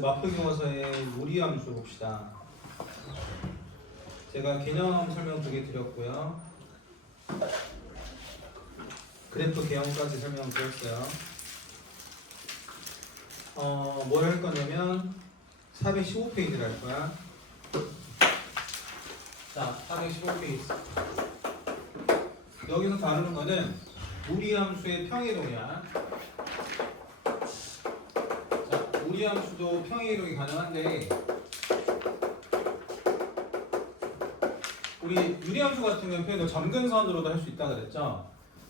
마표교과서의 무리함수 봅시다. 제가 개념 설명 2개 드렸고요. 그래프 개형까지 설명 드렸어요. 뭘 할 거냐면 415페이지를 할 거야. 자, 415페이지. 여기서 다루는 거는 무리함수의 평이동이야. 자, 무리함수도 평이동이 가능한데 우리 유리함수 같은 경우는 점근선으로도 할 수 있다 그랬죠.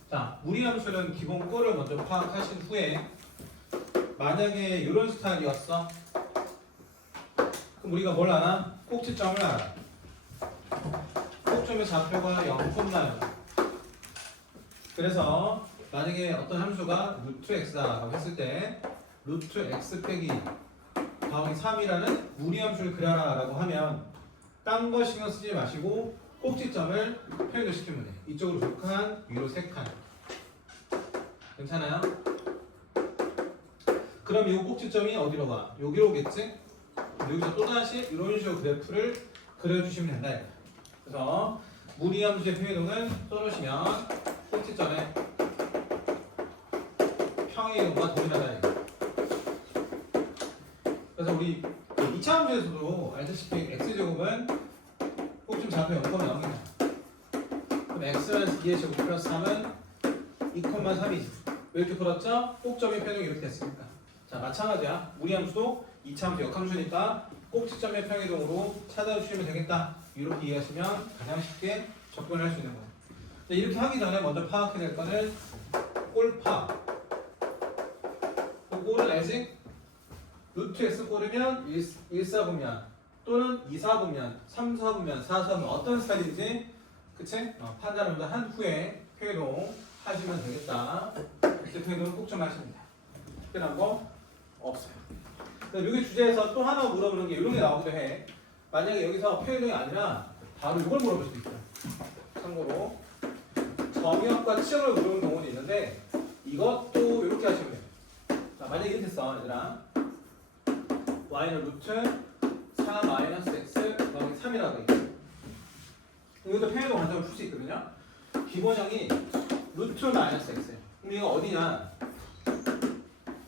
자, 무리함수는 기본 꼴을 먼저 파악하신 후에 만약에 이런 스타일이었어. 그럼 우리가 뭘 알아? 꼭지점을 알아. 꼭점의 좌표가 0,0. 그래서 만약에 어떤 함수가 루트 x다라고 했을 때 루트 x 빼기 더하기 3이라는 무리함수를 그려라 라고 하면 딴 거 신경 쓰지 마시고 꼭지점을 표현을 시키면 돼. 이쪽으로 2칸, 위로 3칸. 괜찮아요? 그럼 이 꼭지점이 어디로 가? 여기로 오겠지? 여기서 또다시 이런 식으로 그래프를 그려주시면 된다. 그래서 무리함수의 평이동을 써놓으시면 꼭지점에 평이동과 동일하다. 그래서 우리 2차 함수에서도 알다시피 x제곱은 꼭지점 좌표 0,0이다. 그럼 x는 2의 제곱 플러스 3은 2,3이지. 왜 이렇게 풀었죠? 꼭점의 평형이 이렇게 됐으니까. 자, 마찬가지야. 무리함수도 2차 함수 역함수니까 꼭지점의 평이동으로 찾아주시면 되겠다. 이렇게 이해하시면 가장 쉽게 접근을 할 수 있는 거예요. 이렇게 하기 전에 먼저 파악해야 될 거는 꼴파. 그 꼴은 알지? 루트 x 꼴이면 1사분면 또는 2사분면, 3사분면, 4사분면 어떤 스타일인지 그치? 판단을 한 후에 평이동 하시면 되겠다. 그때 평이동은 꼭 좀 하시면 돼요. 특별한 거 없어요. 여기 주제에서 또 하나 물어보는 게 이런 게 나오기도 해. 만약에 여기서 평이동이 아니라 바로 이걸 물어볼 수도 있어요. 참고로 정역과 치역을 물어보는 경우도 있는데 이것도 이렇게 하시면 돼요. 자, 만약에 이렇게 써 얘들아. y는 루트 4 마이너스 x 더하기 3이라고 돼 있어요. 이것도 평이동 관점을 풀 수 있거든요. 기본형이 루트 마이너스 x예요. 그럼 이거 어디냐?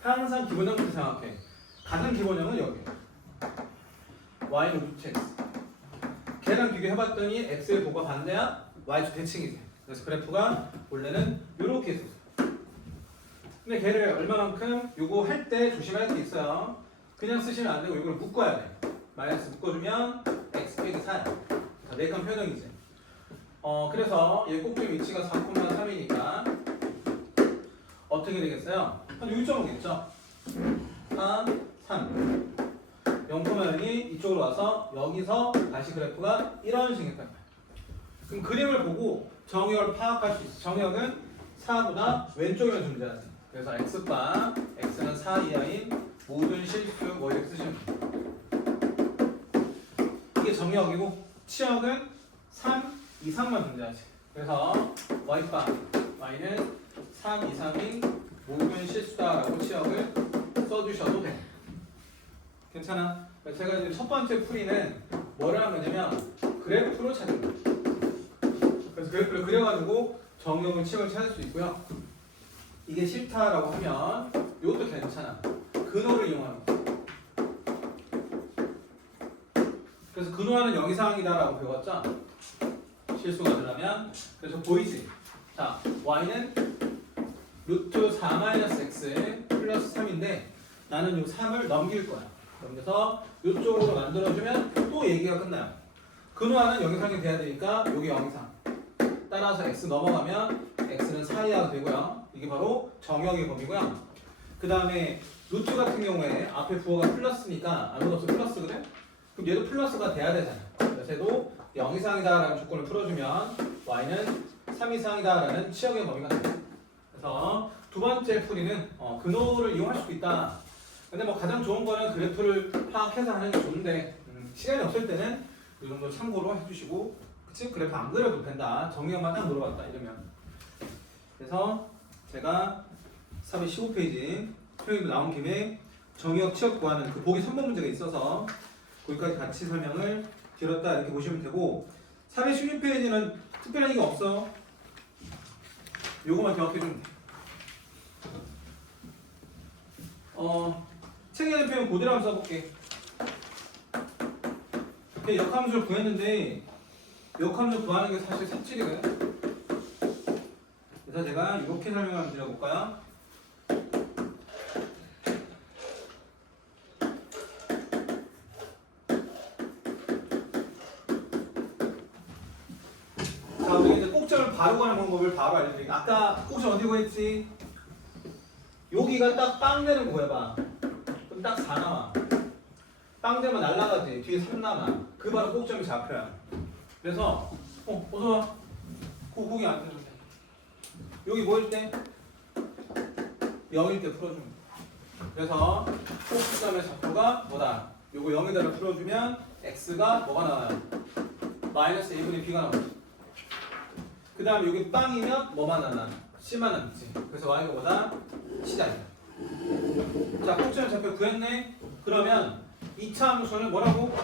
항상 기본형부터 생각해. 가장 기본형은 여기. y는 루트 x. 걔랑 비교해봤더니 x의 보가 반대야? y축 대칭이지. 그래서 그래프가 원래는 이렇게 있었어. 근데 걔를 얼마만큼 요거 할 때 조심할 게 있어요. 그냥 쓰시면 안 되고 이걸 묶어야 돼. 마이너스 묶어주면 x 빼기 4야. 자, 내건 표현이지. 그래서 얘 꼭지 위치가 4,3이니까 어떻게 되겠어요? 한 6.5겠죠? 4, 3. 0,0이 이쪽으로 와서 여기서 다시 그래프가 이런 식이 있단 말이야. 그럼 그림을 보고 정역을 파악할 수 있어. 정역은 4보다 왼쪽에만 존재하지. 그래서 x바 x는 4 이하인 모든 실수 뭐 이렇게 쓰시면 돼요. 이게 정역이고 치역은 3 이상만 존재하지. 그래서 y바 y는 3 이상인 모든 실수다라고 치역을 써주셔도 돼. 괜찮아? 제가 이제 첫 번째 풀이는 뭐를 한 거냐면 그래프로 찾는 거예요. 그래서 그래프를 그려가지고 정역을 치역을 찾을 수 있고요. 이게 싫다라고 하면 이것도 괜찮아. 근호를 이용하는 거예요. 그래서 근호하는 영이상이다라고 배웠죠? 실수가 들어가면. 그래서 보이지? 자, y는 루트 4-x 플러스 3인데 나는 이 3을 넘길 거야. 넘겨서 이쪽으로 만들어주면 또 얘기가 끝나요. 근호하는 영이상이 돼야 되니까 여기 영이상. 따라서 x 넘어가면 x는 4 이하가 되고요. 이게 바로 정역의 범위고요. 그 다음에 루트 같은 경우에 앞에 부호가 플러스니까 아무것도 없어 플러스거든? 그럼 얘도 플러스가 돼야 되잖아. 그래서 얘도 0 이상이다라는 조건을 풀어주면 y는 3 이상이다라는 치역의 범위가 됩니다. 그래서 두 번째 풀이는 근호를 이용할 수도 있다. 근데 뭐 가장 좋은 거는 그래프를 파악해서 하는 게 좋은데 시간이 없을 때는 이 정도 참고로 해주시고 그치? 그래프 안 그려도 된다. 정의역만 딱 물어봤다 이러면. 그래서 제가 315페이지 표현도 나온 김에 정의역 취업 구하는 그 보기 3번 문제가 있어서 거기까지 같이 설명을 드렸다 이렇게 보시면 되고 416페이지는 특별한 얘기가 없어. 요거만 기억해주면 돼. 책에 대한 표현 그대로 한번 써볼게. 역함수를 구했는데 역함수 구하는 게 사실 삽질이거든. 그래서 제가 이렇게 설명을 한번 드려볼까요? 자, 우리 이제 꼭점을 바로 가는 방법을 바로 알려드릴게요. 아까 꼭점 어디 구했지? 여기가 딱 빵 되는 거 구해봐. 그럼 딱 4 남아. 빵 되면 날라가지. 뒤에 3 남아. 그 바로 꼭점이 좌표야. 그래서 어서와. 거기 안 되는데. 여기 뭐일 때? 0일 때 풀어주면 돼. 그래서 꼭점의 좌표가 뭐다? 요거 0에다가 풀어주면 x가 뭐가 나와요? 마이너스 1분의 b가 나오지. 그 다음에 여기 빵이면 뭐만 하나? c만 남지. 그래서 y가 뭐다? c다. 자, 꼭점의 좌표 구했네? 그러면 2차 함수는 뭐라고?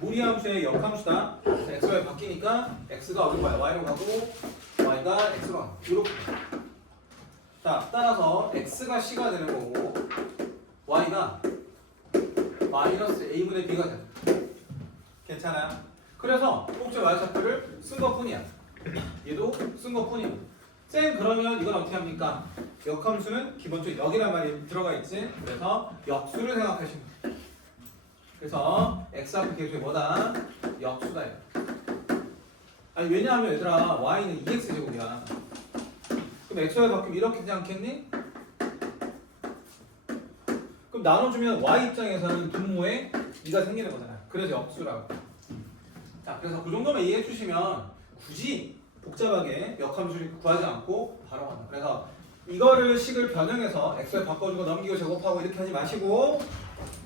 무리함수의 역함수다. x가 바뀌니까 x가 어디로 가요? y로 가고 y가 x로 가고 이렇게. 자, 따라서 x가 c가 되는 거고 y가 마이너스 a분의 b가 되는 거예요. 괜찮아요? 그래서 꼭지의 y좌표를 쓴 것뿐이야. 얘도 쓴 것뿐이야. 쌤, 그러면 이건 어떻게 합니까? 역함수는 기본적으로 역이란 말이 들어가 있지. 그래서 역수를 생각하시면 돼요. 그래서 x 앞에 계속이 뭐다? 역수다. 아니, 왜냐하면 얘들아 y는 2x제곱이야. 그럼 xy 바뀌면 이렇게 되지 않겠니? 그럼 나눠주면 y 입장에서는 분모에 2가 생기는 거잖아. 그래서 역수라고. 자, 그래서 그 정도만 이해해 주시면 굳이 복잡하게 역함수를 구하지 않고 바로 간다. 그래서 이거를 식을 변형해서 xy 바꿔주고 넘기고 제곱하고 이렇게 하지 마시고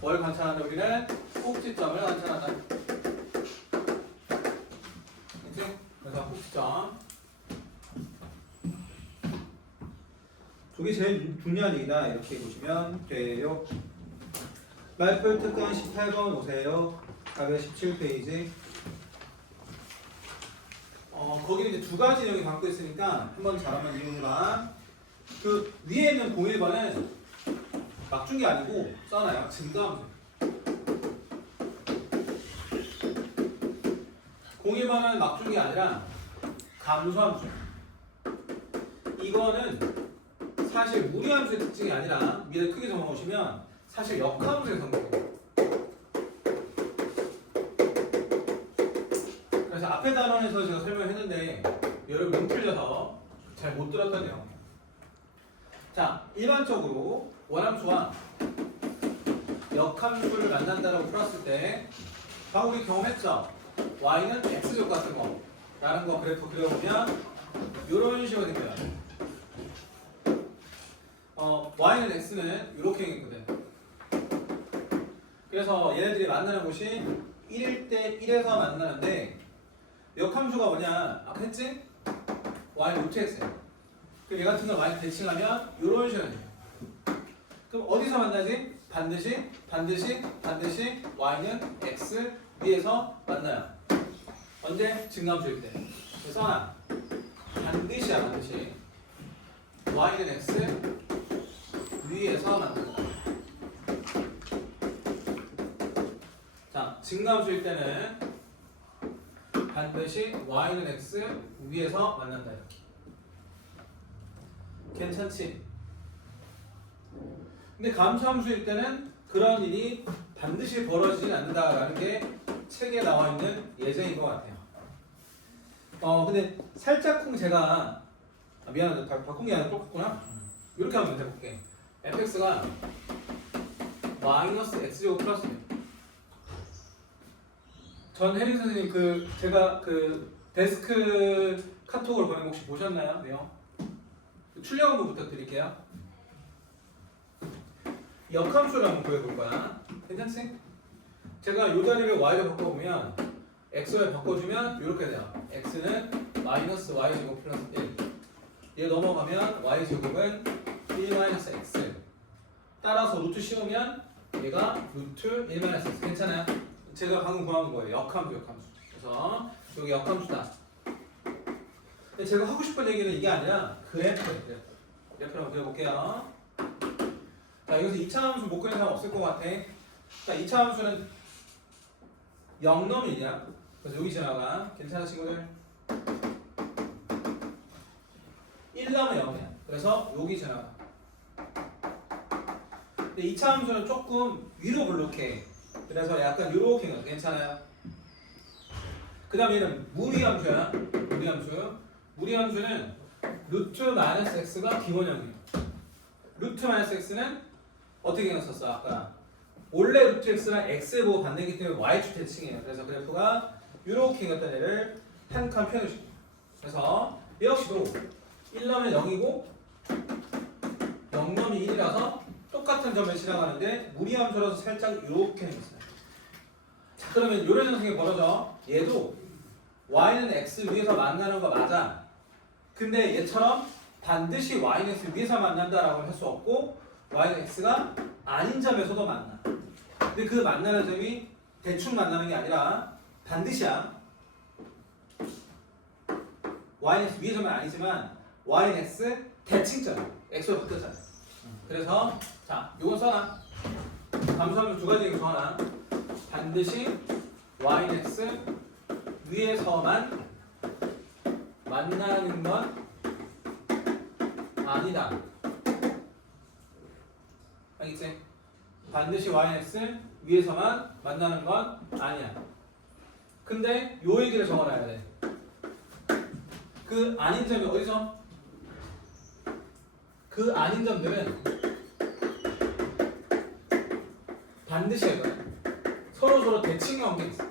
뭘 관찰한다? 우리는 꼭지점을 관찰한다. 그치? 그래서 꼭지점. 저게 제일 중요한 얘기다. 이렇게 보시면 돼요. 말풀 특강 18번 오세요. 417페이지. 거기는 이제 두 가지 내용이 담고 있으니까 한번 잘 한번 이용해봐. 그 위에 있는 01번은 막준 게 아니고 써놔요. 증가함수. 01번은 막준 게 아니라 감소함수. 이거는 사실 무리함수의 특징이 아니라 밑에 크게 적어놓으시면 사실 역함수의 성격이에요. 그래서 앞에 단원에서 제가 설명했는데 여러분 못 틀려서 잘 못 들었던 내용. 자, 일반적으로 원함수와 역함수를 만난다라고 풀었을 때 방금 우리 경험했죠? y는 x제곱 같은 거 라는 거 그래프 그려보면 이런 식으로 생겨요. y는 x는 이렇게 생겼거든. 그래서 얘네들이 만나는 곳이 1일 때 1에서 만나는데 역함수가 뭐냐? 아까 했지? y 루트 x야. 그럼 얘 같은 걸 y 대칭하면 이런 식으로 돼요. 그럼 어디서 만나지? 반드시 y는 x 위에서 만나요. 언제? 증감수일 때. 그래서 반드시야, 반드시 y는 x 위에서 만난다. 자, 증감수일 때는 반드시 y는 x 위에서 만난다. 이렇게. 괜찮지? 근데 감소함수일 때는 그런 일이 반드시 벌어지진 않는다라는 게 책에 나와 있는 예제인 것 같아요. 근데 살짝쿵 제가 미안하다. 바꾼 게 아니라 똑같구나. 이렇게 한번 해볼게. fx가 마이너스 x제곱 플러스 전 혜린 선생님 제가 데스크 카톡을 보낸 거 혹시 보셨나요? 네요. 출력 한번 부탁드릴게요. 역함수를 한번 구해볼 거야. 괜찮지? 제가 이 자리를 y로 바꿔보면 x를 바꿔주면 이렇게 돼요. x는 마이너스 y제곱 플러스 1. 얘 넘어가면 y제곱은 1 마이너스 x. 따라서 루트 씌우면 얘가 루트 1-x 괜찮아요? 제가 방금 구한 거예요. 역함수. 그래서 여기 역함수다. 근데 제가 하고 싶은 얘기는 이게 아니라 그래프를 한번 그려볼게요. 자, 여기서 2차 함수 못 그리는 사람 없을 것 같아. 자, 2차 함수는 0 넣으면 1이야. 그래서 여기 지나가. 괜찮아, 친구들? 1 넣으면 0이야. 그래서 여기 지나가. 근데 2차 함수는 조금 위로 블록해. 그래서 약간 요렇게 가. 괜찮아요? 그 다음에 얘는 무리함수야. 무리함수는 루트 마이너스 x가 기본형이에요. 루트 마이너스 x는 어떻게 했었어? 아까 원래 루트 x랑 x 보고 받는기 때문에 y축 대칭이에요. 그래서 그래프가 이렇게 생겼던 애를 한 칸 펴주시고. 그래서 이 역시도 1 넣으면 0이고 0 넣으면 1이라서 똑같은 점을 지나가는데 무리함수라서 살짝 이렇게 생겼어요. 자, 그러면 이런 현상이 벌어져. 얘도 y는 x 위에서 만나는 거 맞아. 근데 얘처럼 반드시 y는 x 위에서 만난다라고 할 수 없고 y는 x가 아닌 점에서도 만나. 근데 그 만나는 점이 대충 만나는 게 아니라 반드시야. y는 x 위에서만 아니지만 y는 x 대칭점 x로 바뀌었잖아. 그래서 자, 요거 써놔. 감수하면 두 가지 정하나. 반드시 y는 x 위에서만 만나는 건 아니다. 알겠지? 반드시 yx 위에서만 만나는 건 아니야. 근데 요 얘기를 적어놔야 돼. 그 아닌 점이 어디서? 그 아닌 점들은 반드시 할 거야. 서로 대칭 관계 있어.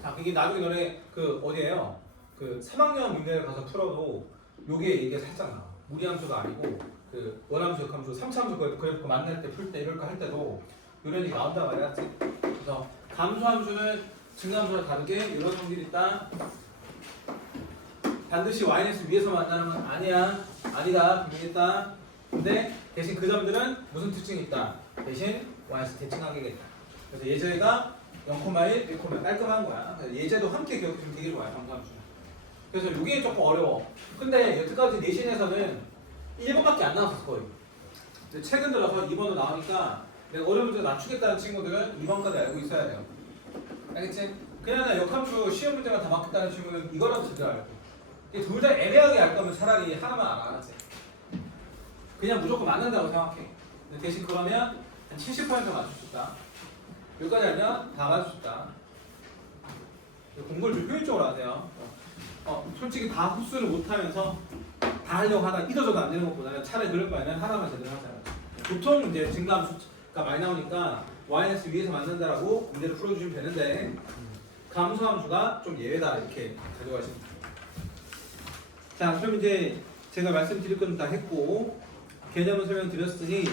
자, 그게 나중에 너네 그 어디에요? 그 3학년 문제를 가서 풀어도 요게 이게 살짝 나와. 무리함수가 아니고 그 원함수, 역함수, 3차함수 그래프 만날 때 풀 때 이럴 거 할 때도 이런 얘기 나온다 말이야. 그래서 감수함수는 증감수와 다르게 이런 성질이 있다. 반드시 yx 위에서 만나는 건 아니야. 아니다. 분명했다. 근데 대신 그 점들은 무슨 특징이 있다. 대신 yx 대칭하겠다. 그래서 예제가 0,1, 1,1 깔끔한 거야. 예제도 함께 기억해주면 되게 좋아요. 감수함수는. 그래서 이게 조금 어려워. 근데 여태까지 내신에서는 1번밖에 안 나왔었을 거예요. 근데 최근 들어서 2번도 나오니까 내가 어려운 문제 맞추겠다는 친구들은 2번까지 알고 있어야 돼요. 알겠지? 그냥 역함수 시험 문제가 다 맞겠다는 친구는 이거라도 제대로 알고. 둘 다 애매하게 알 거면 차라리 하나만 알아야지. 그냥 무조건 맞는다고 생각해. 근데 대신 그러면 한 70% 맞출 수 있다. 여기까지 알면 다 맞출 수 있다. 공부를 좀 효율적으로 하세요. 솔직히 다 흡수를 못하면서 다 하려고 하다 이도저도 안 되는 것보다는 차라리 그럴 바에는 하나만 제대로 하잖아요. 보통 이제 증가함수가 많이 나오니까 yx 위에서 만난다라고 문제를 풀어주시면 되는데 감수함수가 좀 예외다 이렇게 가져가시면 돼요. 자, 그럼 이제 제가 말씀드릴 건 다 했고 개념을 설명드렸으니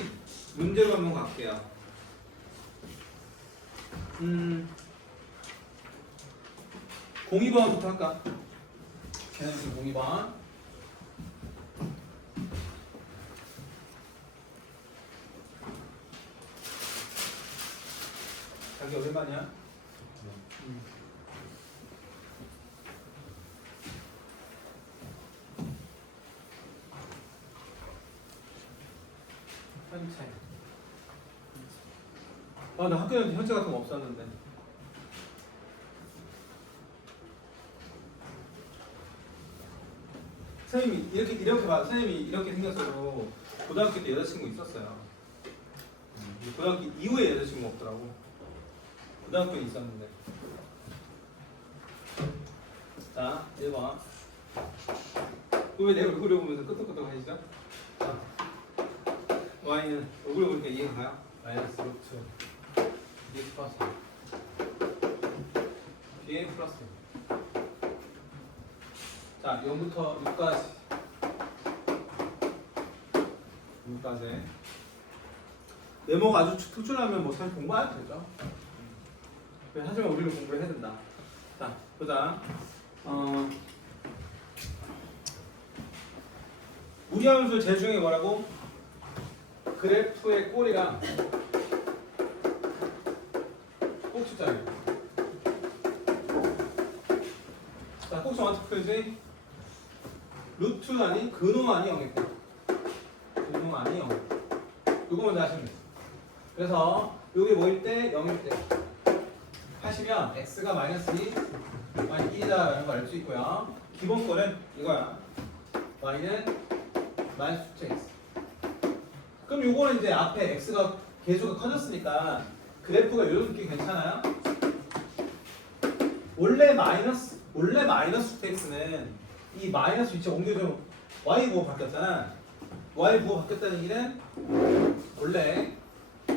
문제로 한번 갈게요. 02번부터 할까? 개념수 02번. 자기 얼마냐? 한차이. 나 학교에 현재 같은 거 없었는데. 선생님이 이렇게 봐. 선생님이 이렇게 생겼어도 고등학교 때 여자친구 있었어요. 고등학교 이후에 여자친구 없더라고. 고등학교에 있었는데. 자, 1번. 왜 내 얼굴을 보면서 끄덕끄덕 하시죠? 자, y는 얼굴을 보니까 이해가 가요? 마이너스 루트 x 플러스 bn 플러스. 자, 0부터 6까지 네모가 아주 특출하면 뭐 사실 공부 안 해도 되죠. 하지만 우리는 공부를 해야 된다. 자, 보자. 무리함수 제일 중에 뭐라고? 그래프의 꼬리랑 꼭지점이에요. 자, 꼭지점 어떻게 풀지? 루트만이 근호만이 0이고 근호만이 0. 이거 먼저 하시면 돼요. 그래서 여기 뭐일 때 0일 때 하시면 x가 마이너스 2, 마이너스 1이다라는 걸 알 수 있고요. 기본 거는 이거야. y는 마이너스 2x. 그럼 요거는 이제 앞에 x가 계수가 커졌으니까 그래프가 이런 느낌 괜찮아요? 원래 마이너스 2x는 이 마이너스 위치가 옮겨져 y 부호 바뀌었잖아. y 부호 바뀌었다는 얘기는 원래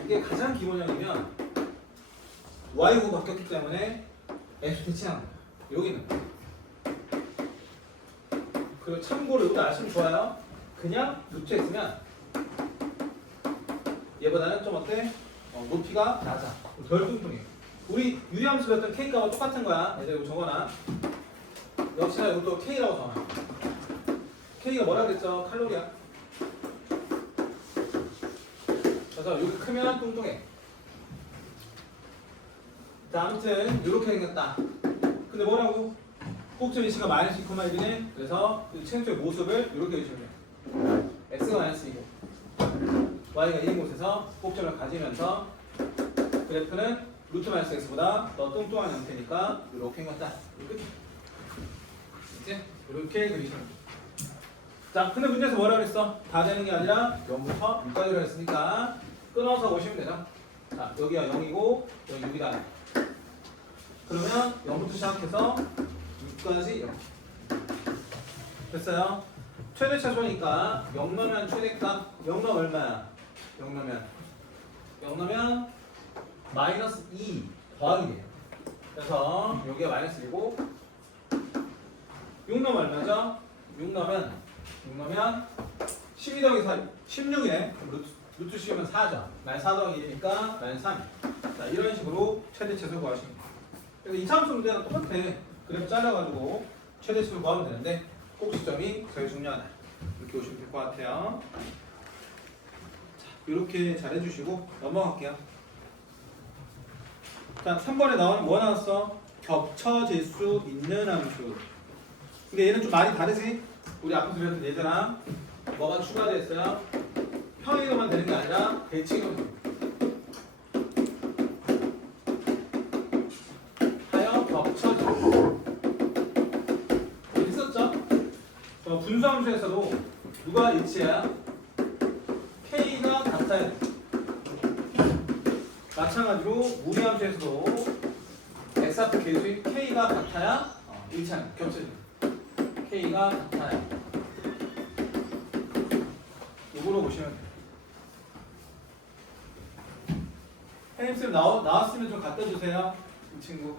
이게 가장 기본형이면 y 부호 바뀌었기 때문에 x 대칭한 거야. 여기는. 그리고 참고로 이거 아시면 좋아요. 그냥 루트 x면 얘보다는 좀 어때? 높이가 낮아. 덜 뚱뚱해. 우리 유리함수 배웠던 k값과 똑같은 거야. 얘들 이거 적어놔. 역시나 이것도 k라고 적어놔. k가 뭐라 그랬죠? 칼로리야. 그래서 여기 크면 뚱뚱해. 자, 아무튼 이렇게 생겼다. 근데 뭐라고? 꼭지 위치가 마이너스 2,1이네. 그래서 이 최초의 모습을 이렇게 해주면 돼. x가 마이너스 2고 y가 1인 곳에서 꼭지점을 가지면서 그래프는 루트 마이너스 x보다 더 뚱뚱한 형태니까 이렇게 생겼다. 이렇게. 이제 이렇게 그리시면 돼. 자, 근데 문제에서 뭐라 그랬어? 다 되는 게 아니라 0부터 6까지로 했으니까 끊어서 보시면 되죠. 자, 여기가 0이고 여기 6이다. 그러면 0부터 시작해서 6까지 0. 됐어요? 최대차 수니까 0 넣으면 최대값 0 넣으면 얼마야? 0 넣으면 마이너스 2 더하기 돼요. 그래서 여기가 마이너스 1이고 6 넣으면 얼마죠? 6 넣으면 12 더하기 4, 16이네. 루트 씌우면 4죠. 마이너스 4 더하기 1이니까 마이너스 3. 자, 이런 식으로 최대치수 구하시면 돼요. 그래서 이차함수 문제랑 똑같아. 그래프 잘라가지고 최대치수 구하면 되는데 꼭지점이 제일 중요하다. 이렇게 보시면 될 것 같아요. 자, 이렇게 잘 해주시고 넘어갈게요. 자, 3번에 나오는 뭐 나왔어? 겹쳐질 수 있는 함수. 근데 얘는 좀 많이 다르지? 우리 앞에서 배웠던 얘들랑 뭐가 추가되었어요? 평행이로만 되는 게 아니라 대칭으로 하여 겹쳐져. 했었죠? 분수함수에서도 누가 일치야? K가 같아야 돼. 마찬가지로 무리함수에서도 X 앞에 계수인 K가 같아야 일치하는 겹쳐져. K가 같아야. 이거로 보시면 돼요. 혜림쌤 나왔으면 좀 갖다 주세요. 이 친구.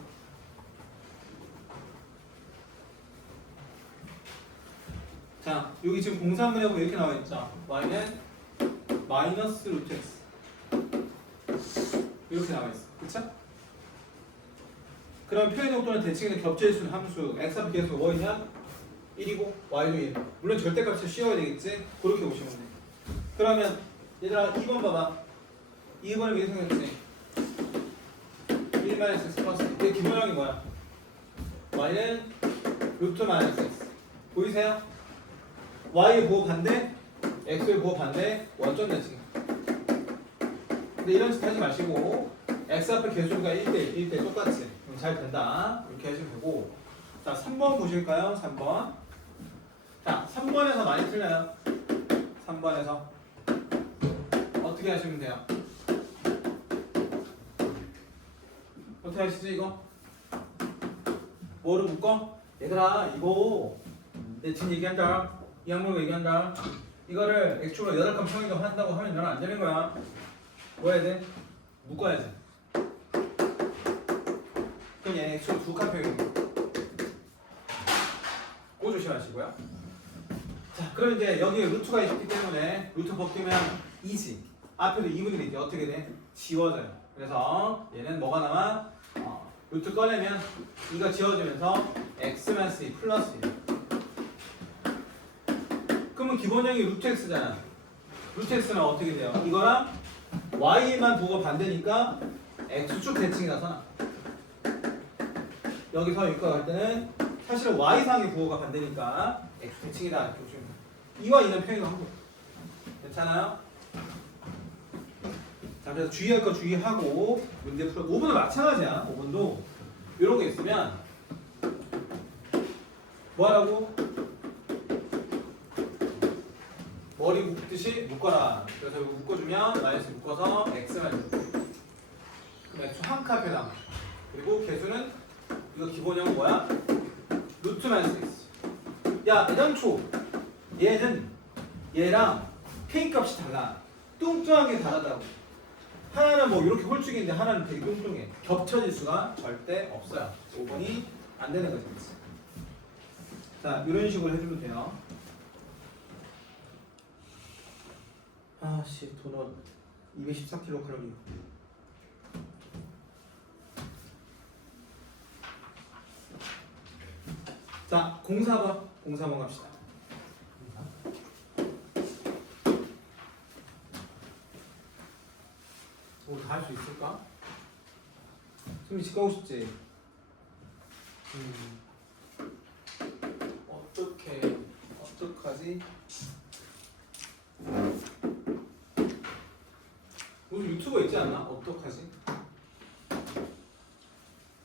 자, 여기 지금 공산분해하고 이렇게 나와 있죠. y는 마이너스 루트 x. 이렇게 나와 있어. 그쵸? 그럼 표현 속도는 대칭의 겹쳐질 수 있는 함수 x 앞에 계속 뭐 있냐? 1이고 y도 1. 물론 절대값을 씌워야 되겠지? 그렇게 보시면 돼. 그러면 얘들아 2번 봐봐. 2번은 이렇게 생겼지? 1 마이너스 x 플러스 이게 기본형이 뭐야? y는 루트 마이너스 x. 보이세요? y의 부호 반대, x의 부호 반대, 원점 대칭. 근데 이런 식으로 하지 마시고 x 앞에 계수가 1대 1대 똑같이 잘 된다. 이렇게 하시면 되고. 자, 3번 보실까요? 3번. 자, 3번에서 많이 틀려요. 3번에서 어떻게 하시면 돼요? 어떻게 하시지 이거? 뭐를 묶어? 얘들아 이거 내 지금 얘기한다. 이 항목을 얘기한다. 이거를 x축으로 8칸 평행이동 한다고 하면 너는 안 되는 거야. 뭐 해야 돼? 묶어야지. 그럼 얘 x축으로 2칸 평행이동. 그거 조심하시고요. 자, 그럼 이제 여기에 루트가 있기 때문에 루트 벗기면 2지. 앞에도 2분의 1이 어떻게 돼? 지워져요. 그래서 얘는 뭐가 남아? 루트 꺼내면 2가 지워지면서 x-2 플러스 1. 그러면 기본형이 루트 x잖아. 루트 x는 어떻게 돼요? 이거랑 y만 부호가 반대니까 x축 대칭이 나타나. 여기서 여기까지 갈 때는 사실은 y상의 부호가 반대니까 x 대칭이다 이렇게 보시면 돼요. 2와 2는 평행을 한 거예요. 괜찮아요? 자, 그래서 주의할 거 주의하고 문제 풀어. 5분은 마찬가지야. 5분도 이런 게 있으면 뭐 하라고? 머리 묶듯이 묶어라. 그래서 이거 묶어주면 마이너스 묶어서 x만 묶고. 그럼 x 한 칸 앞에 남아. 그리고 개수는 이거 기본형은 뭐야? 루트 마이너스 x. 야, 애당초 얘는 얘랑 k 값이 달라. 뚱뚱한 게 다르다고. 하나는 뭐 이렇게 홀쭉인데 하나는 되게 뚱뚱해. 겹쳐질 수가 절대 없어요. 5번이 안 되는 거지. 자, 이런 식으로 해주면 돼요. 아씨, 도넛 214kcal. 자, 04번 갑시다. 오늘 다 할 수 있을까? 승리 집 가고 싶지? 어떡하지? 우리 유튜버 있지 않나? 어떡하지?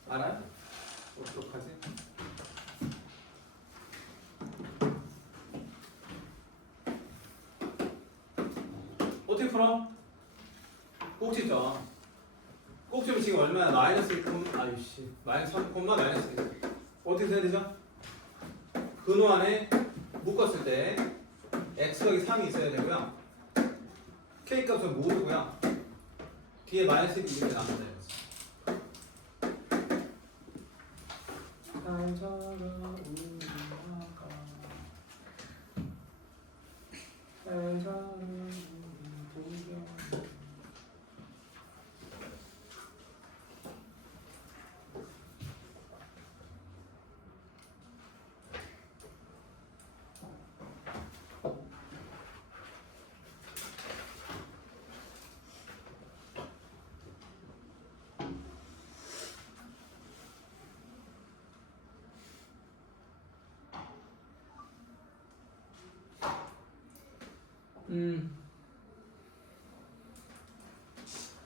알아요? 어떡하지? 어떻게 풀어? 꼭지죠. 꼭지면 지금 얼마야? 마이너스 1, 아유씨, 마이너스 3, 마이너스 1. 어떻게 돼야 되죠? 근호 안에 묶었을 때 x 더하기 3이 있어야 되고요. k 값은 모르고요. 뒤에 마이너스 1이 이렇게 남는다 이거지.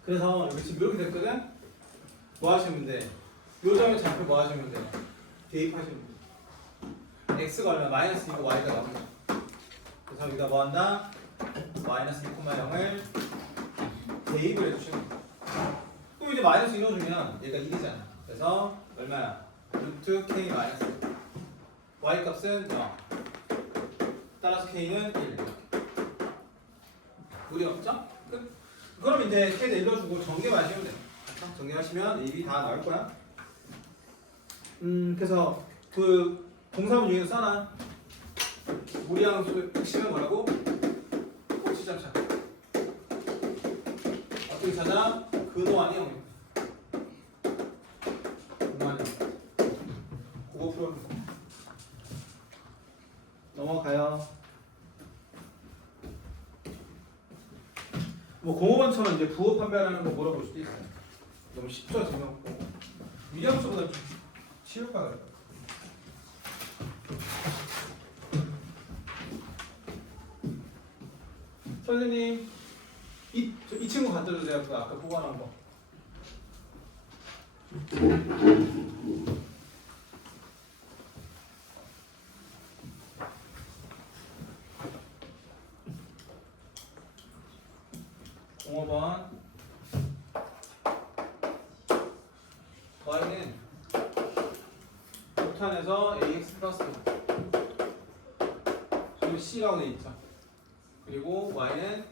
그래서 여기 지금 이렇게 됐거든? 뭐 하시면 돼? 요 점의 좌표 뭐 하시면 돼? 대입하시면 돼. x가 얼마? 마이너스 2고 y가 0이죠. 그래서 여기다 뭐 한다? 마이너스 2,0을 대입을 해주시면 돼. 그럼 이제 마이너스 2 넣어주면 얘가 1이잖아. 그래서 얼마야? 루트 k 마이너스 1. y 값은 0. 따라서 k는 1. 무리 없죠? 끝. 그럼 이제 k 내려주고 전개하시면 돼요. 전개하시면 a, b 다 나올 거야. 그래서 그 공사문 중에서 써놔. 무리함수 핵심은 뭐라고? 꼭지점 찾기. 어떻게 찾아? 근호안이 0입니다. 근호안이 0. 그거 풀어주는 거. 넘어가요. 뭐 공업원처럼 이제 부호 판별하는 거 물어볼 수도 있어요. 너무 쉽죠, 재미없고. 위험수보다 좀 쉬울 것 같아요. 선생님, 이 친구 갖다 주세요. 그 아까 보관한 거. 공업원 y는 극한에서 ax 플러스 지금 c라고 돼 있죠. 그리고 y는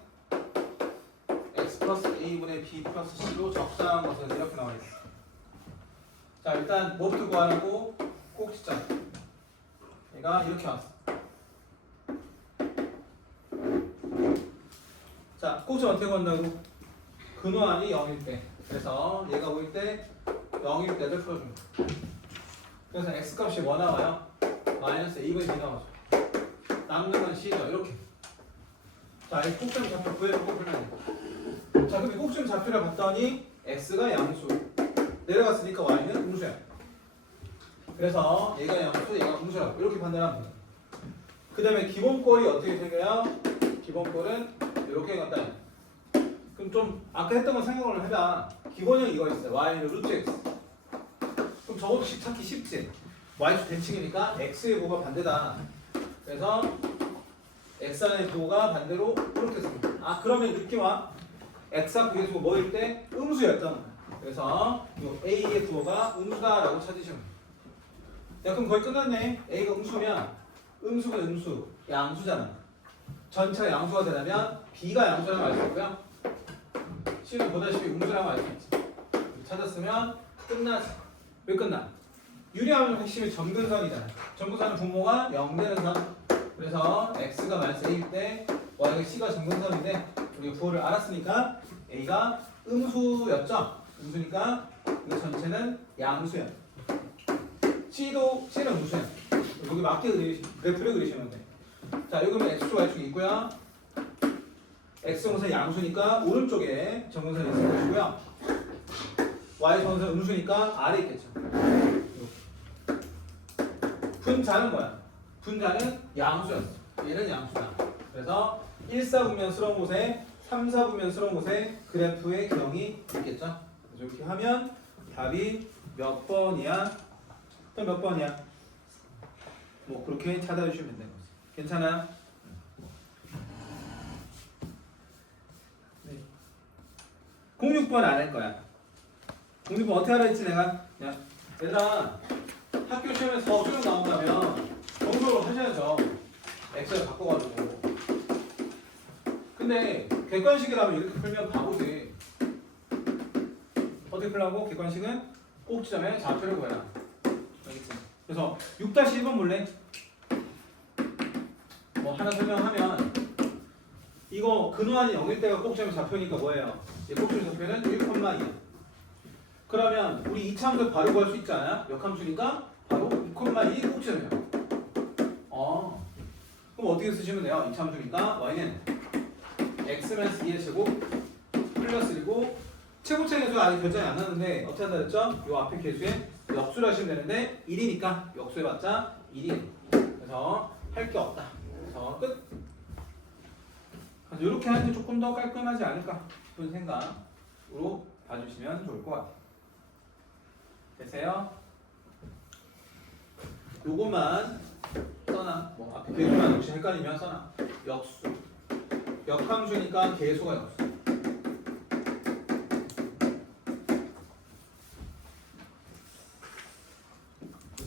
x 플러스 a분의 b 플러스 c로 적당한 것은 이렇게 나와 있어. 자, 일단 뭐부터 구하라고? 꼭지점. 얘가 이렇게 왔어. 자, 꼭지점 어떻게 구한다고? 근호안이 0일 때. 그래서 얘가 보일 때 0일 때를 풀어줍니다. 그래서 x값이 뭐 나와요? 마이너스 a분의 b 나와죠. 남는 건 c죠. 이렇게. 자, 이 꼭지점 좌표 구해놓고 풀면 돼. 자, 그럼 이 꼭지점 좌표를 봤더니 x가 양수. 내려갔으니까 y는 음수야. 그래서 얘가 양수, 얘가 음수라고 이렇게 판단하면 돼. 그 다음에 기본꼴이 어떻게 생겨요? 기본꼴은 이렇게 갖다. 그럼 좀 아까 했던 거 생각을 해봐. 기본형 이거 있어요. y는 루트 x. 그럼 저것도 찾기 쉽지. y수 대칭이니까 x의 부호가 반대다. 그래서 x 안의 부호가 반대로 이렇게 생겨. 아, 그러면 느낌 와. x 앞 계수가 뭐일 때 음수였잖아. 그래서 이 a의 부호가 음수다라고 찾으시면 돼. 야, 그럼 거의 끝났네. a가 음수면 음수가 음수, 양수잖아. 전체가 양수가 되려면 b가 양수라고 알 수 있고요. c는 보다시피 음수라고 알 수 있지. 찾았으면 끝났어. 왜 끝나? 유리함의 핵심이 점근선이잖아. 점근선은 분모가 0되는 선. 그래서 x가 마이너스 a일 때 y가 c가 점근선인데 우리가 부호를 알았으니까 a가 음수였죠. 음수니까 이 전체는 양수야. C는 음수야. 여기 맞게 그래프를 그리시면 돼. 자, 여기는 x축 y축이 있고요. x정선 양수니까 오른쪽에 점근선이 있을 것이고요. y정선 음수니까 아래 있겠죠. 분자는 뭐야? 분자는 양수였어. 얘는 양수다. 그래서 1사분면스러운 곳에 3사분면스러운 곳에 그래프의 경이 있겠죠. 그래서 이렇게 하면 답이 몇 번이야? 또 몇 번이야? 뭐 그렇게 찾아주시면 되는 거지. 괜찮아요? 네. 06번 안 할 거야. 06번 어떻게 하라 했지 내가? 야, 얘들아 학교 시험에서 수능 나온다면 정도로 하셔야죠. 엑셀 바꿔가지고. 근데 객관식이라면 이렇게 풀면 바보지. 어떻게 풀라고? 객관식은 꼭지점에 좌표를 구해라. 알겠지? 그래서 6-1번 볼래? 뭐 하나 설명하면 이거 근호한이 0일 때가 꼭지점의 좌표니까 뭐예요? 이 꼭지점 좌표는 1,2. 그러면 우리 2차함수 바로 구할 수 있지 않아요? 역함수니까 바로 2,2 꼭지점이에요. 그럼 어떻게 쓰시면 돼요? 2차함수니까 y는 x-2의 제곱 플러스 1이고 최고차 계수가 아직 결정이 안 나는데 어떻게 한다 그랬죠? 요 앞에 계수에 역수를 하시면 되는데 1이니까 역수해봤자 1이에요. 그래서 할 게 없다. 그래서 끝. 그래서 이렇게 하는 게 조금 더 깔끔하지 않을까 싶은 생각으로 봐주시면 좋을 것 같아요. 되세요? 요것만 써놔. 뭐 앞에 계수만 혹시 헷갈리면 써놔. 역수. 역함수니까 계수가 역수.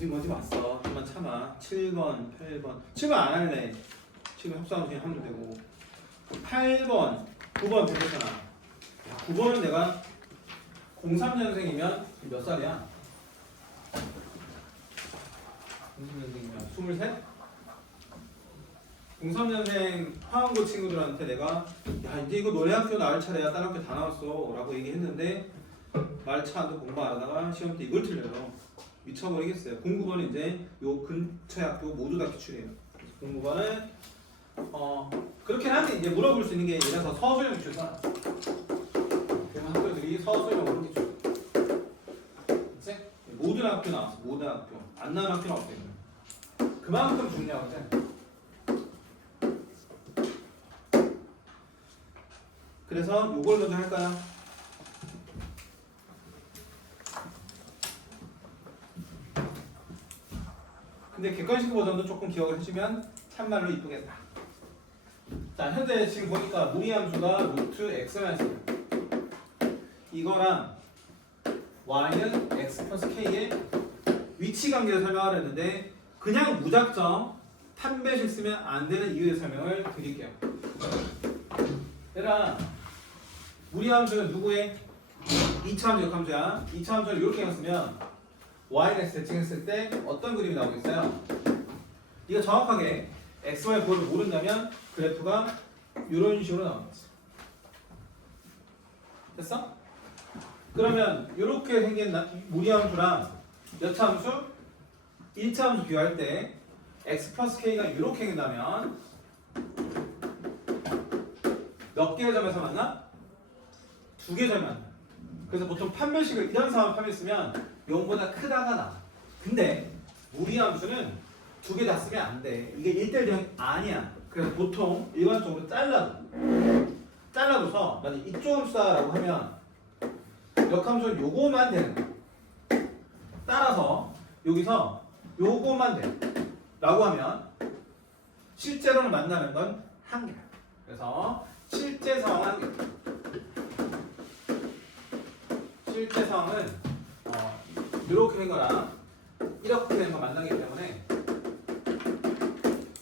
뭐지 왔어. 좀만 참아. 7번, 8번. 7번 안 할래. 7번 협상하면 그냥 하면 되고. 8번, 9번 되겠잖아. 9번은 내가 03년생이면 몇 살이야? 03년생이면 23? 03년생 화원고 친구들한테 내가 야 이제 이거 노래학교 나올 차례야. 다른 학교 다 나왔어 라고 얘기했는데 말차도 공부 안 하다가 시험 때 이걸 틀려요. 미쳐버리겠어요. 09번은 이제 요 근처의 학교 모두 다 기출이에요. 09번은 그렇긴 한데 이제 물어볼 수 있는 게 예를 들어서 서술형 기출이잖아. 그런 학교들이 서술형으로 기출. 그치? 모든 학교 나왔어. 모든 학교. 안 나온 학교는 없대요. 그만큼 중요하거든. 그래서 요걸 먼저 할까요? 근데 객관식 버전도 조금 기억을 해주면 참말로 이쁘겠다. 자, 현재 지금 보니까 무리함수가 루트 x-1 이거랑 y는 x 플러스 k의 위치 관계를 설명을 했는데 그냥 무작정 판별식 쓰면 안 되는 이유의 설명을 드릴게요. 얘들아, 무리함수는 누구의? 2차함수 역함수야. 2차함수를 이렇게 했으면 y를 대칭했을 때 어떤 그림이 나오겠어요? 이거 정확하게 x, y 부호를 모른다면 그래프가 이런 식으로 나오겠지. 됐어? 그러면 이렇게 생긴 무리함수랑 여차함수, 1차함수 비교할 때 x 플러스 k가 이렇게 생긴다면 몇 개의 점에서 만나? 두 개의 점에 만나. 그래서 보통 판별식을 이런 상황 판별쓰면 0보다 크다가 나. 근데 무리함수는 두 개 다 쓰면 안 돼. 이게 1대1 0이 아니야. 그래서 보통 일반적으로 잘라줘서 만약 이쪽 함수다라고 하면 역함수는 요거만 되는 거야. 따라서 여기서 요거만 돼 라고 하면 실제로는 만나는 건 한 개야. 그래서 실제 상황 한 개. 실제 상황은 이렇게 된 거랑 이렇게 된 거 만나기 때문에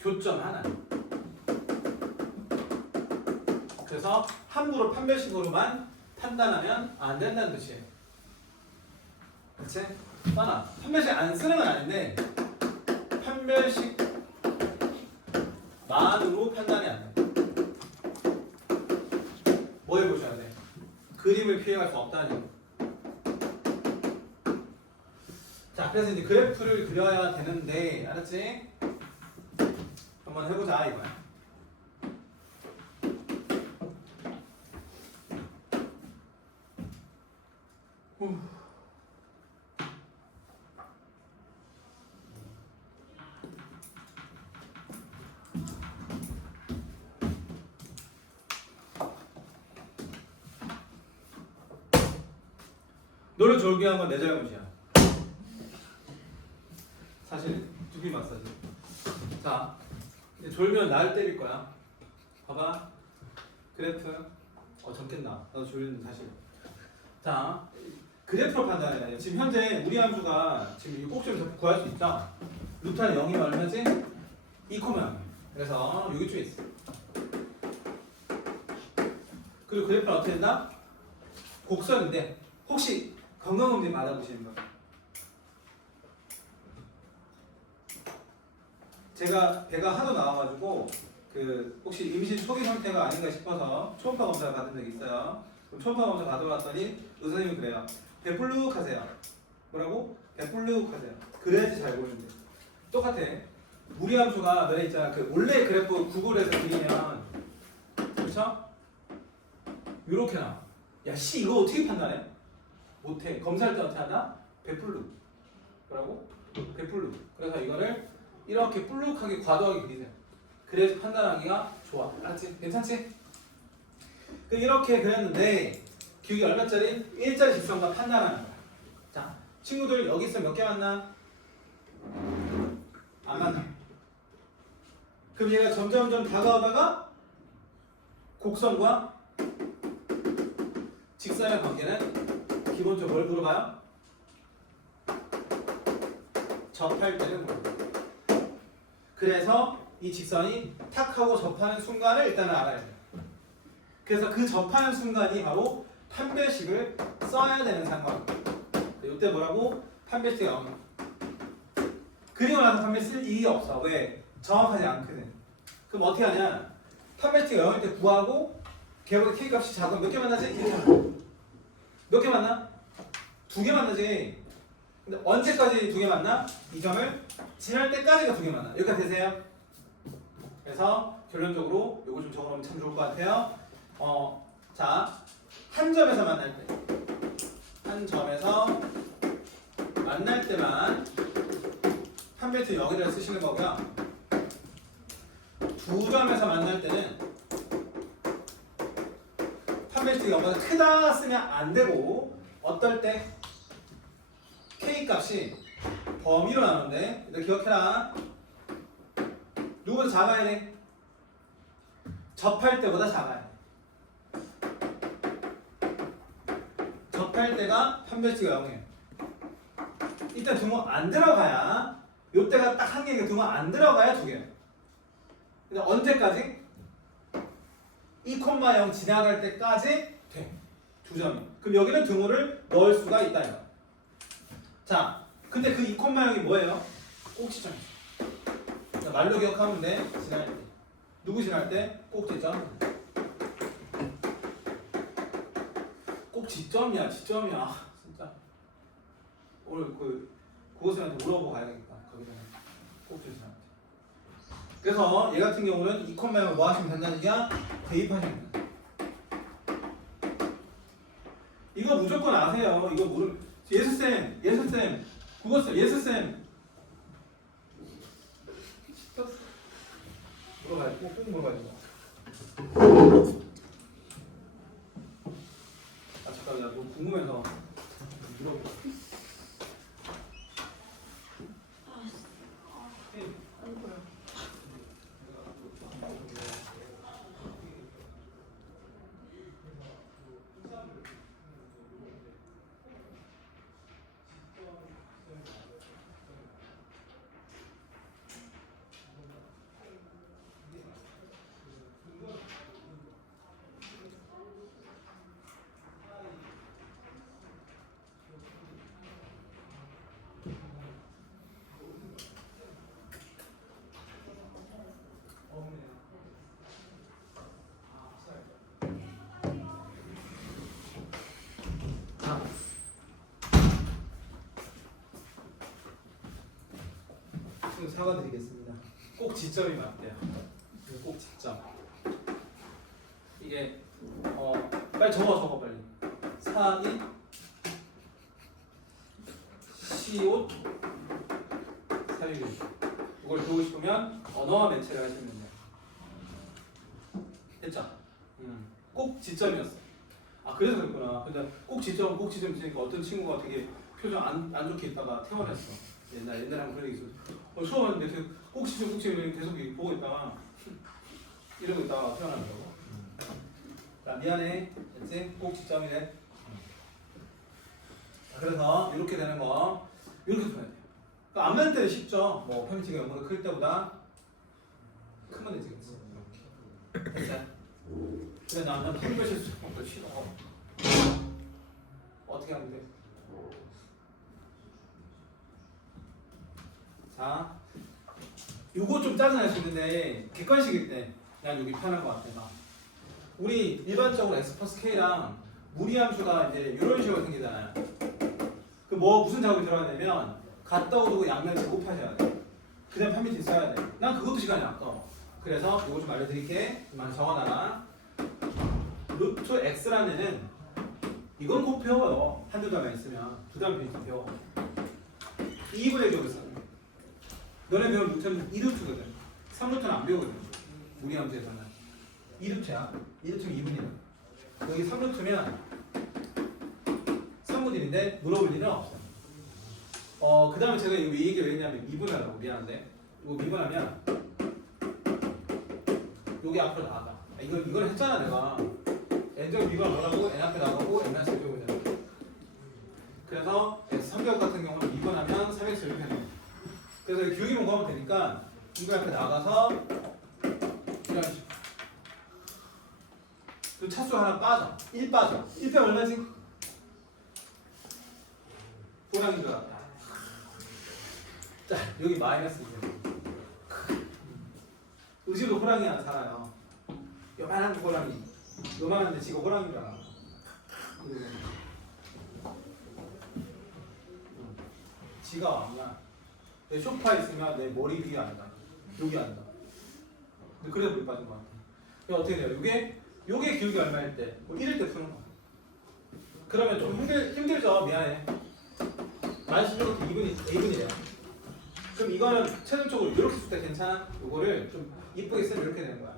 교점 하나. 그래서 함부로 판별식으로만 판단하면 안 된다는 뜻이에요. 그치? 따라 판별식 안 쓰는 건 아닌데 판별식만으로 판단이 안 돼. 뭐 해보셔야 돼? 그림을 피해갈 수 없다는 거. 자, 그래서 이제 그래프를 그려야 되는데, 알았지? 한번 해보자 이거야. 너를 졸게 한 건 내 잘못이야. 사실 두기 마사지. 자, 이제 졸면 나를 때릴 거야. 봐봐. 그래프. 잠깼나? 나도 졸리는데 사실. 자, 그래프로 판단해야 돼. 지금 현재 우리 함수가 지금 이 꼭지에서 구할 수 있죠? 루트는 0이면 얼마지? 2,0. 그래서 여기 쪽에 있어. 그리고 그래프는 어떻게 된다? 곡선인데 혹시 건강검진 받아보시는 거? 제가 배가 하도 나와가지고 혹시 임신 초기 상태가 아닌가 싶어서 초음파 검사를 받은 적이 있어요. 그럼 초음파 검사 받아봤더니 의사님이 그래요. 배불룩 하세요. 뭐라고? 배불룩 하세요. 그래야지 잘 보이는데. 똑같아. 무리함수가 너네 있잖아. 원래 그래프 구글에서 그리면 그렇죠? 요렇게 나와. 야 씨 이거 어떻게 판단해? 못해. 검사할 때 어떻게 한다? 배불룩. 뭐라고? 배불룩. 그래서 이거를 이렇게 불룩하게 과도하게 그리세요. 그래서 판단하기가 좋아. 알았지? 괜찮지? 이렇게 그렸는데 기울기 얼마짜리? 1짜리 직선과 판단하는 거야. 자, 친구들 여기 있으면 몇 개 만나? 안 만나. 그럼 얘가 점점 다가오다가 곡선과 직선의 관계는 기본적으로 뭘 물어봐요? 접할 때는 물어봐요. 그래서 이 직선이 탁 하고 접하는 순간을 일단은 알아야 돼요. 그래서 그 접하는 순간이 바로 판별식을 써야 되는 상황입니다. 이때 뭐라고? 판별식이 나옵니다. 그리고 나서 판별 쓸 이유가 없어. 왜? 정확하지 않거든. 그럼 어떻게 하냐? 판별식이 0일 때 구하고 걔보다 K값이 작으면 몇 개 만나지? 이렇게 하는 몇 개 만나? 두 개 만나지. 근데 언제까지 두 개 만나? 이 점을 지날 때까지가 두 개 만나. 여기까지 되세요? 그래서 결론적으로 요거 좀 적어놓으면 참 좋을 것 같아요. 자, 한 점에서 만날 때, 한 점에서 만날 때만 판별식 0이라고 쓰시는 거고요. 두 점에서 만날 때는 판별식 0보다 크다 쓰면 안 되고 어떨 때? K값이 범위로 나오는데 이거 기억해라. 누구보다 작아야 돼? 접할 때보다 작아야 돼. 접할 때가 판별식이 0이에요. 일단 등호 안 들어가야 요때가 딱 한 개니까 등호 안 들어가야 두 개예요. 근데 언제까지? 2,0 지나갈 때까지 돼. 두 점이. 그럼 여기는 등호를 넣을 수가 있다 이거. 자, 근데 그 2,0이 뭐예요? 꼭지점. 말로 기억하면 돼. 지날 때. 누구 지날 때? 꼭지점. 꼭지점이야, 지점이야. 진짜. 오늘 고고생한테 물어보고 가야겠다. 거기서 꼭지점. 그래서 얘 같은 경우는 2,0을 뭐 하시면 된다는 얘기야? 대입하시면 된다. 이거 무조건 아세요. 이거 모르. 예수쌤, 국어쌤, 예수쌤. 물어봐야 돼. 꼭 물어봐야 돼. 아 잠깐 나 너무 궁금해서 물어봐. 사과드리겠습니다. 꼭 지점이 맞대요. 꼭 지점. 이게 빨리 적어 빨리. 4인 시옷 사유리. 이걸 배우고 싶으면 언어와 매체를 하시면 돼요. 됐죠? 꼭 지점이었어. 아 그래서 그랬구나. 근데 꼭 지점 있으니까 어떤 친구가 되게 표정 안 좋게 있다가 퇴원했어. 옛날에 한번 그런 얘기 있었어. 수업 하는데 꼭 지점 계속 보고 있다가 이러고 있다가 퇴원하더라고. 자 미안해. 됐지? 꼭 지점이래. 그래서 이렇게 되는 거 이렇게 풀어야 돼요. 그러니까 안 맞는 때는 쉽죠. 뭐 페미티가 0보다 클 때보다 크면 되지. 이렇게. 됐어요? 근데 나는 풀별 실수 더 싫어. 어떻게 하면 돼? 자, 요거 좀 짜증날 수 있는데 객관식일 때 난 여기 편한 것 같아. 우리 일반적으로 x 플러스 k랑 무리함수가 이제 이런 식으로 생기잖아요. 그 뭐 무슨 작업이 들어가냐면 갖다 오고 양면 제곱하셔야 돼. 그다음 판미티 써야 돼. 난 그것도 시간이 아까워. 그래서 이거 좀 알려드릴게. 많이 적어놔라. 루트 x라는 애는 이건 꼭 배워요. 한두 달만 있으면 두 달 배우면 배워. 2분의 제곱을 써. 너네 배운 루트는 2루트거든. 3루트는 안 배우거든. 무리함수에서는 2루트야. 2루트면 2분이야. 여기 3루트면 3분의 1인데 물어볼 일은 없어. 그 다음에 제가 이 얘기 왜 했냐면 미분하라고. 미안한데 이거 미분하면 여기 앞으로 나가. 이걸 했잖아 내가. n제곱 미분 뭐라고? n 앞에 나가고 n 마이너스 제곱이잖아. 그래서 x3격 같은 경우는 미분하면 3x 이렇게 돼. 그래서 기울기만 구하면 되니까 이거 앞에 나가서 이런 식으로. 그 차수 하나 빠져. 1 빠져. 1 빼면 얼마지? 호랑이인 줄 알았다. 자, 여기 마이너스 2. 의지로 호랑이 하나 살아요. 요만한 호랑이. 요만한데 지가 호랑이인 줄 알아. 지가 왔나? 내 소파에 있으면 내 머리 위에 앉아. 여기 앉아. 근데 그래도 못 빠진 것 같아. 그럼 어떻게 돼요? 요게 기울기 얼마일 때? 뭐 1일 때 푸는 거. 그러면 좀 힘들죠? 미안해. 마이너스 2분이 A분이래요. 그럼 이거는 최종적으로 이렇게 쓸 때 괜찮아? 요거를 좀 이쁘게 쓰면 이렇게 되는 거야.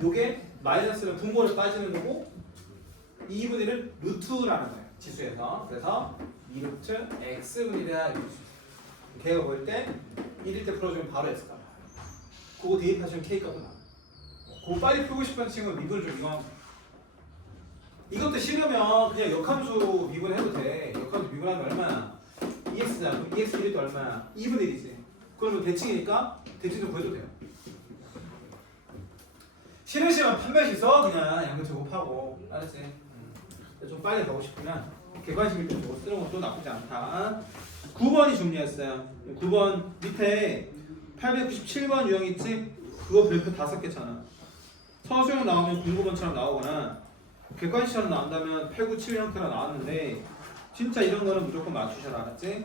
요게 마이너스는 분모를 빠지는 거고 2분의 1은 루트라는 거예요. 지수에서. 그래서 2루트 x분이다 이렇게 수 있어요. 걔가 보일 때 1일 때 풀어주면 바로 x가 나와요. 그거 대입하시면 k값도 나와요. 그거 빨리 풀고 싶은 친구는 미분을 좀 이용하면 돼요. 이것도 싫으면 그냥 역함수 미분해도 돼. 역함수 미분하면 얼마야? 2x잖아. 그럼 2x 1이 또 얼마야? 2분의 1이지. 그러면 대칭이니까 대칭 좀 구해도 돼요. 싫으시면 판별식 써. 그냥 양면 제곱하고. 알았지? 좀 빨리 가고 싶으면 객관식일 때 저거 쓰는 것도 나쁘지 않다. 9번이 중요했어요. 9번 밑에 897번 유형 있지? 그거 별표 5개잖아. 서술형 나오면 09번처럼 나오거나 객관식처럼 나온다면 897 형태로 나왔는데 진짜 이런 거는 무조건 맞추셔라. 알았지?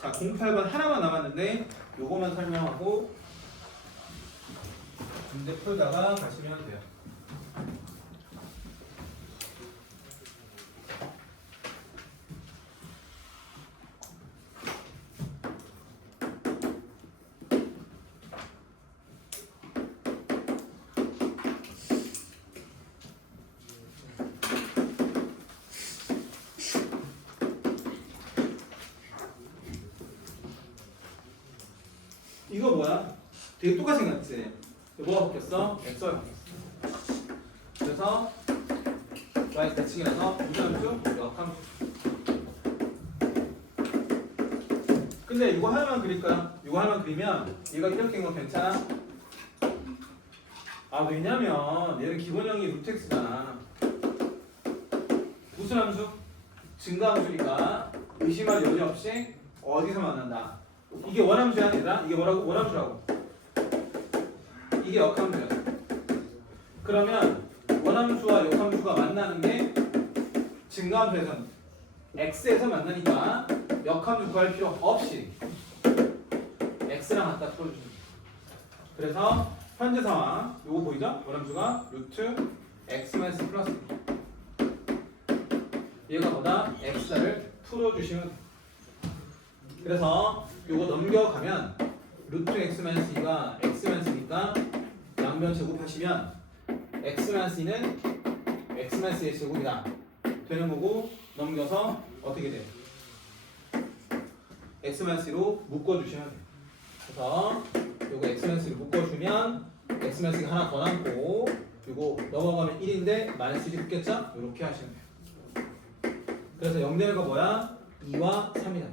자 08번 하나만 남았는데 요거만 설명하고 문제 풀다가 가시면 돼요. 이거 뭐야? 되게 똑같이 생겼지? 뭐가 바뀌었어? x가 바뀌었어. 그래서 y 대칭이라서 무전함수, 역함수. 근데 이거 하나만 그릴까요? 이거 하나만 그리면 얘가 이렇게 된 건 괜찮아? 아 왜냐면 얘는 기본형이 루트 x잖아. 무슨 함수? 증가함수니까 의심할 여지 없이 어디서 만난다. 이게 원함수야 아니라 이게 뭐라고? 원함수라고. 이게 역함수야. 그러면 원함수와 역함수가 만나는 게 증가함수에서는 x에서 만나니까 역함수 구할 필요 없이 x랑 갖다 풀어주시면 돼요. 그래서 현재 상황 요거 보이죠? 원함수가 루트 x 마이너스 플러스 얘가 뭐다? x를 풀어주시면 돼요. 그래서 요거 넘겨가면 루트 x 마이너스 2가 x 마이너스 2니까 양변 제곱하시면 x 마이너스 2는 x 마이너스 2의 제곱이다 되는 거고 넘겨서 어떻게 돼? x 마이너스 2로 묶어주시면 돼요. 그래서 요거 x 마이너스 2로 묶어주면 x 마이너스 2가 하나 더 남고 요거 넘어가면 1인데 마이너스 1이 붙겠죠? 이렇게 하시면 돼요. 그래서 0대가 뭐야? 2와 3이다.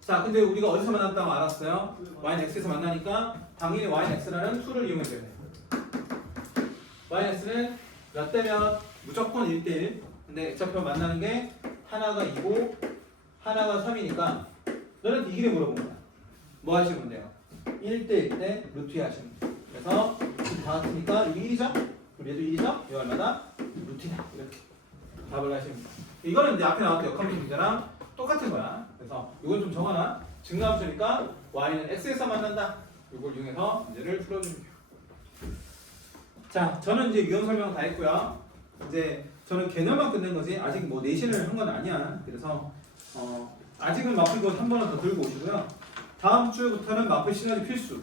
자, 근데 우리가 어디서 만났다고 알았어요? y는 x에서 만나니까 당연히 y는 x라는 툴을 이용해줘야 돼. y는 x는 몇 대면 무조건 1대1. 근데 x좌표 만나는 게 하나가 2고 하나가 3이니까 너는 이 길에 물어본 거야. 뭐 하시면 돼요? 1대1 대 루트 2 하시면 돼요. 그래서 다 같으니까 여기 1이죠? 그리고 얘도 1이죠? 이거 얼마다? 루트 2다. 이렇게 답을 하시면 돼요. 이거는 이제 앞에 나왔던 역함수 문제랑 똑같은 거야. 그래서 이건 좀 정하나? 증가함수니까 y는 x에서 만난다. 이걸 이용해서 문제를 풀어주면 돼요. 자, 저는 이제 유형 설명 다 했고요. 이제 저는 개념만 끝낸 거지 아직 뭐 내신을 한 건 아니야. 그래서 아직은 마프 이거 한 번은 더 들고 오시고요. 다음 주부터는 마프 시너지 필수.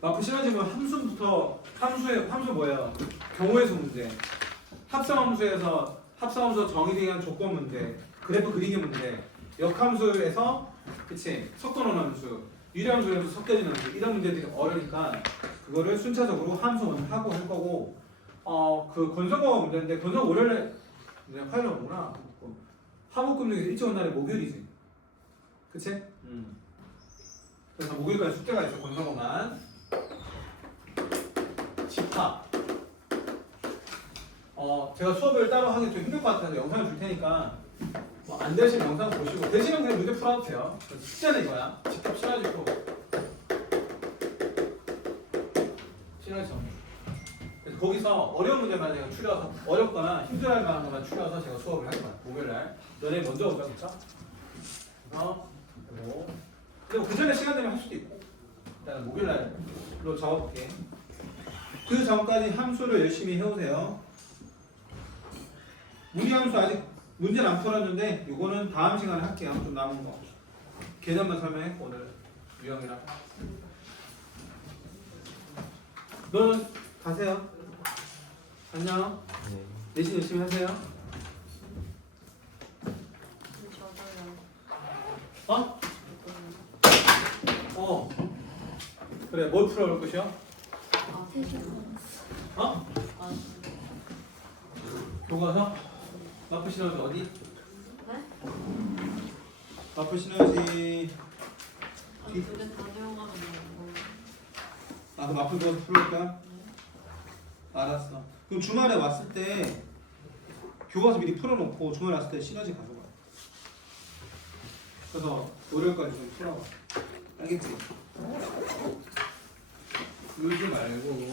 마프 시너지면 함수부터 함수 뭐예요? 경우의 수 문제. 합성함수에서 합성함수 정의되기 위한 조건 문제. 그래프 그리기 문제. 역함수에서 그치 섞어놓은 함수. 유리함수에서 섞여지는 함수. 이런 문제들이 어려우니까 그거를 순차적으로 함수 먼저 하고 할 거고 그 건설과가 문제인데 건설 월요일에 화요일 오구나. 화목금 중에서 일찍 온 날이 목요일이지. 그치? 그래서 목요일까지 숙제가 있어. 건설과만 집합 제가 수업을 따로 하기 좀 힘들 것 같아서 영상을 줄 테니까 뭐 안 되시면 영상 보시고 되시면 그냥 문제 풀어도 돼요. 숙제는 이거야. 집합 시너지 풀어. 시너지 정리. 그래서 거기서 어려운 문제만 제가 추려서 어렵거나 힘들어할 만한 것만 추려서 제가 수업을 할 거야. 목요일날. 너네 먼저 오자 그쵸? 그래서 그리고 그 전에 시간 되면 할 수도 있고 일단 목요일날로 적어볼게. 그 전까지 함수를 열심히 해오세요. 무리함수 아직 문제는 안 풀었는데 이거는 다음 시간에 할게요. 좀 남은 거 개념만 설명했고 오늘 유형이랑 너는 가세요. 안녕. 네. 내신 열심히 하세요. 저도요. 어? 그래 뭘 풀어볼 것이요? 아, 세종. 어? 아, 교과서? 마프 시너지 어디? 네? 마프 시너지 아니, 두개 다녀오가면 되고. 아 그럼 마프 교과서 풀어볼까? 알았어. 그럼 주말에 왔을 때 교과서 미리 풀어놓고 주말에 왔을 때 시너지 가져가. 그래서 월요일까지 좀 풀어봐. 알겠지? 울지 말고.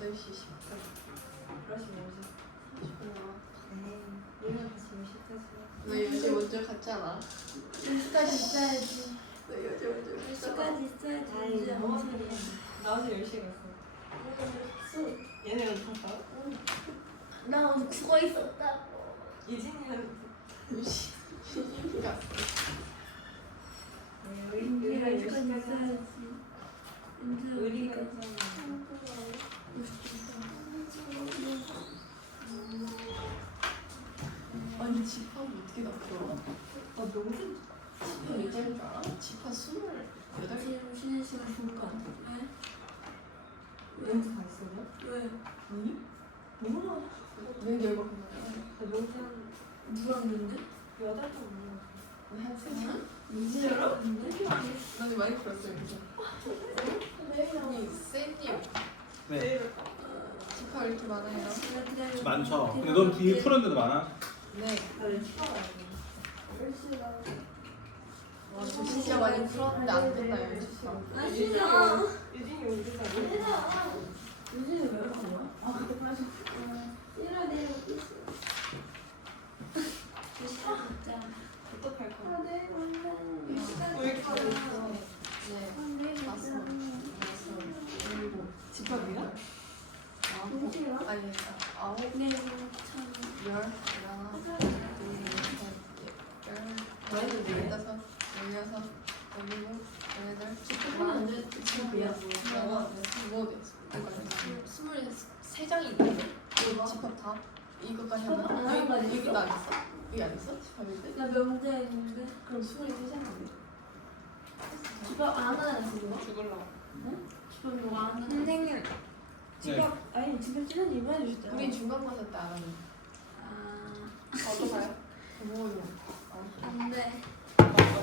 8시 10분. 너 요새 먼저 갔잖아. 시까지 있어야지. 너 요새 먼저 갔잖아. 시까지 있어야지. 아이, 이제 뭐 뭔 소리야. 나 어제 10시에 갔어. 얘네는 탔다. 나 오늘 국어 있었다고. 이진이는 시가 우리가 우리가 시까지 10시까지 있어야지. 우리가 아니 집합 어떻게 나왔어? 너무 집합 몇 개인 줄 알아? 집합 28개. 지금 쉬는 시간 줄까? 왜? 연습 다 했어요? 왜? 아니? 몰라. 왜 열받고 나 명상 누가 했는데? 8번 몰라. 한 3시간? 민지가 했는데? 나는 많이 풀었어요. 아니 쌤님 네. 집합 이렇게 많아요? 많죠. 근데 넌 뒤에 풀었는데도 많아. 네. 나는 추가가 와, 저 진짜 많이 풀었는데 안 됐나요? 집합? 아 싫어. 유진이 오기까지. 민지가 왜 이러는 거야? 아 그때 빠져. 싫어 내일 오겠어. 싫어 진짜. 어떡할 거야? 아 내일 만나. 왜 이렇게 가고 있어? 네. 내일 봤어. 만나. 집합이야? 민지가? 아니, 9, 내일 참. 10, 11, 12, 13, 14, 15, 16, 17, 18, 집합이야? 23장이 있는데? 집합 다? 이거까지 하면? 집합 안 하는 거 아니었어? 여기도 안 있어? 여기 안 있어? 집합일 때? 나 명제 있는데. 그럼 23장인데? 집합 안 하잖아 지금. 죽을라. 집합 이거 안 하잖아. 선생님. 집합 아니 집합 시간 이번에 주셨잖아. 우린 중간고사 때 안 하는데 아 어떡해요? 뭐요? 안돼.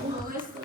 뭐 했어?